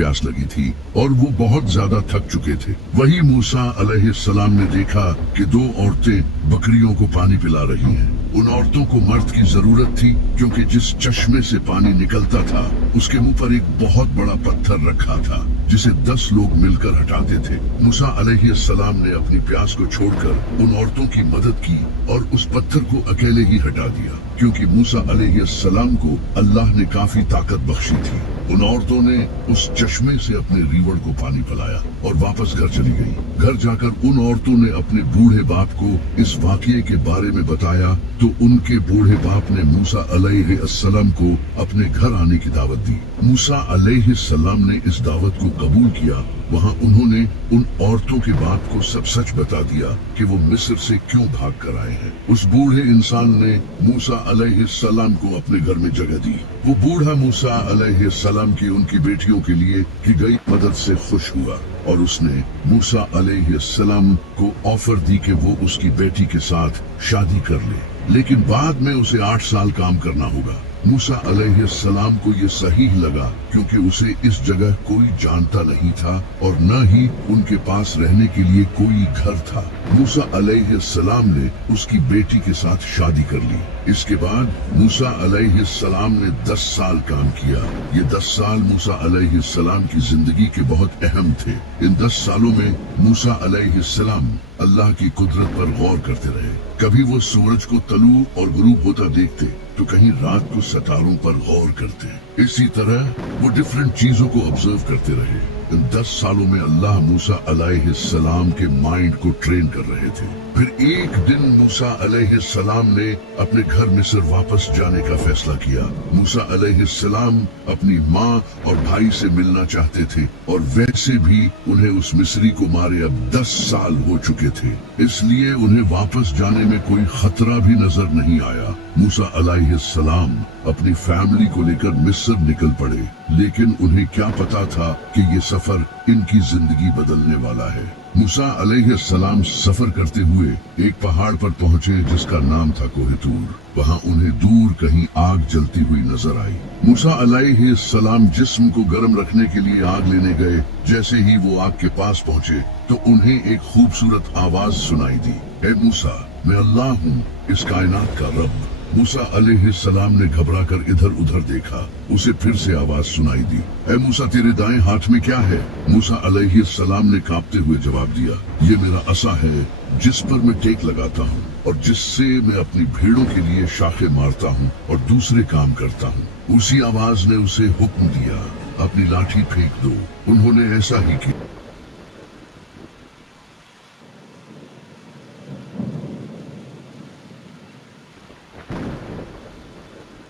प्यास लगी थी और वो बहुत ज्यादा थक चुके थे। वही मूसा अलैहिस्सलाम ने देखा कि दो औरतें बकरियों को पानी पिला रही हैं। उन औरतों को मर्द की जरूरत थी क्योंकि जिस चश्मे से पानी निकलता था उसके मुंह पर एक बहुत बड़ा पत्थर रखा था जिसे 10 लोग मिलकर हटाते थे। मूसा अलैहिस्सलाम ने अपनी प्यास को छोड़कर उन औरतों की मदद की और उस पत्थर को अकेले ही हटा दिया क्योंकि मूसा अलैहिस्सलाम को अल्लाह ने काफी ताकत बख्शी थी। उन औरतों ने उस चश्मे से अपने रीवड़ को पानी पिलाया और वापस घर चली गई। घर जाकर उन औरतों ने अपने बूढ़े बाप को इस वाकये के बारे में बताया तो उनके बूढ़े बाप ने मूसा अलैहिस्सलाम को अपने घर आने की दावत दी। मूसा अलैहिस्सलाम ने इस दावत को कबूल किया। वहाँ उन्होंने उन औरतों के बाप को सब सच बता दिया कि वो मिस्र से क्यों भाग कर आए हैं। उस बूढ़े इंसान ने मूसा अलैहिस्सलाम को अपने घर में जगह दी। वो बूढ़ा मूसा अलैहिस्सलाम की उनकी बेटियों के लिए की गई मदद से खुश हुआ और उसने मूसा अलैहिस्सलाम को ऑफर दी कि वो उसकी बेटी के साथ शादी कर ले, लेकिन बाद में उसे 8 साल काम करना होगा। मूसा अलैहिस्सलाम को ये सही लगा क्योंकि उसे इस जगह कोई जानता नहीं था और न ही उनके पास रहने के लिए कोई घर था। मूसा अलैहिस्सलाम ने उसकी बेटी के साथ शादी कर ली। इसके बाद मूसा अलैहिस्सलाम ने 10 साल काम किया। ये 10 साल मूसा अलैहिस्सलाम की जिंदगी के बहुत अहम थे। इन 10 सालों में मूसा अलैहिस्सलाम अल्लाह की कुदरत पर गौर करते रहे। कभी वो सूरज को तलू और गुरूब होता देखते तो कहीं रात को सितारों पर गौर करते। इसी तरह वो डिफरेंट चीजों को ऑब्जर्व करते रहे। इन 10 सालों में अल्लाह मूसा अलैहिस्सलाम के माइंड को ट्रेन कर रहे थे। फिर एक दिन मूसा अलैहिस्सलाम ने अपने घर मिस्र वापस जाने का फैसला किया। मूसा अलैहिस्सलाम अपनी माँ और भाई से मिलना चाहते थे और वैसे भी उन्हें उस मिस्री को मारे अब 10 साल हो चुके थे, इसलिए उन्हें वापस जाने में कोई खतरा भी नजर नहीं आया। मूसा अलैहिस्सलाम अपनी फैमिली को लेकर मिस्र निकल पड़े, लेकिन उन्हें क्या पता था कि ये सफर इनकी जिंदगी बदलने वाला है। मूसा अलैहिस्सलाम सफर करते हुए एक पहाड़ पर पहुंचे जिसका नाम था कोह तूर। वहां उन्हें दूर कहीं आग जलती हुई नजर आई। मूसा अलैहिस्सलाम जिस्म को गर्म रखने के लिए आग लेने गए। जैसे ही वो आग के पास पहुंचे तो उन्हें एक खूबसूरत आवाज सुनाई दी, ए मूसा, मैं अल्लाह हूँ, इस कायनात का रब। मूसा अलैहिस्सलाम ने घबरा कर इधर उधर देखा। उसे फिर से आवाज सुनाई दी, ए मूसा, तेरे दाएं हाथ में क्या है? मूसा अलैहिस्सलाम ने कांपते हुए जवाब दिया, ये मेरा असा है जिस पर मैं टेक लगाता हूँ और जिससे मैं अपनी भेड़ों के लिए शाखे मारता हूँ और दूसरे काम करता हूँ। उसी आवाज ने उसे हुक्म दिया, अपनी लाठी फेंक दो। उन्होंने ऐसा ही किया।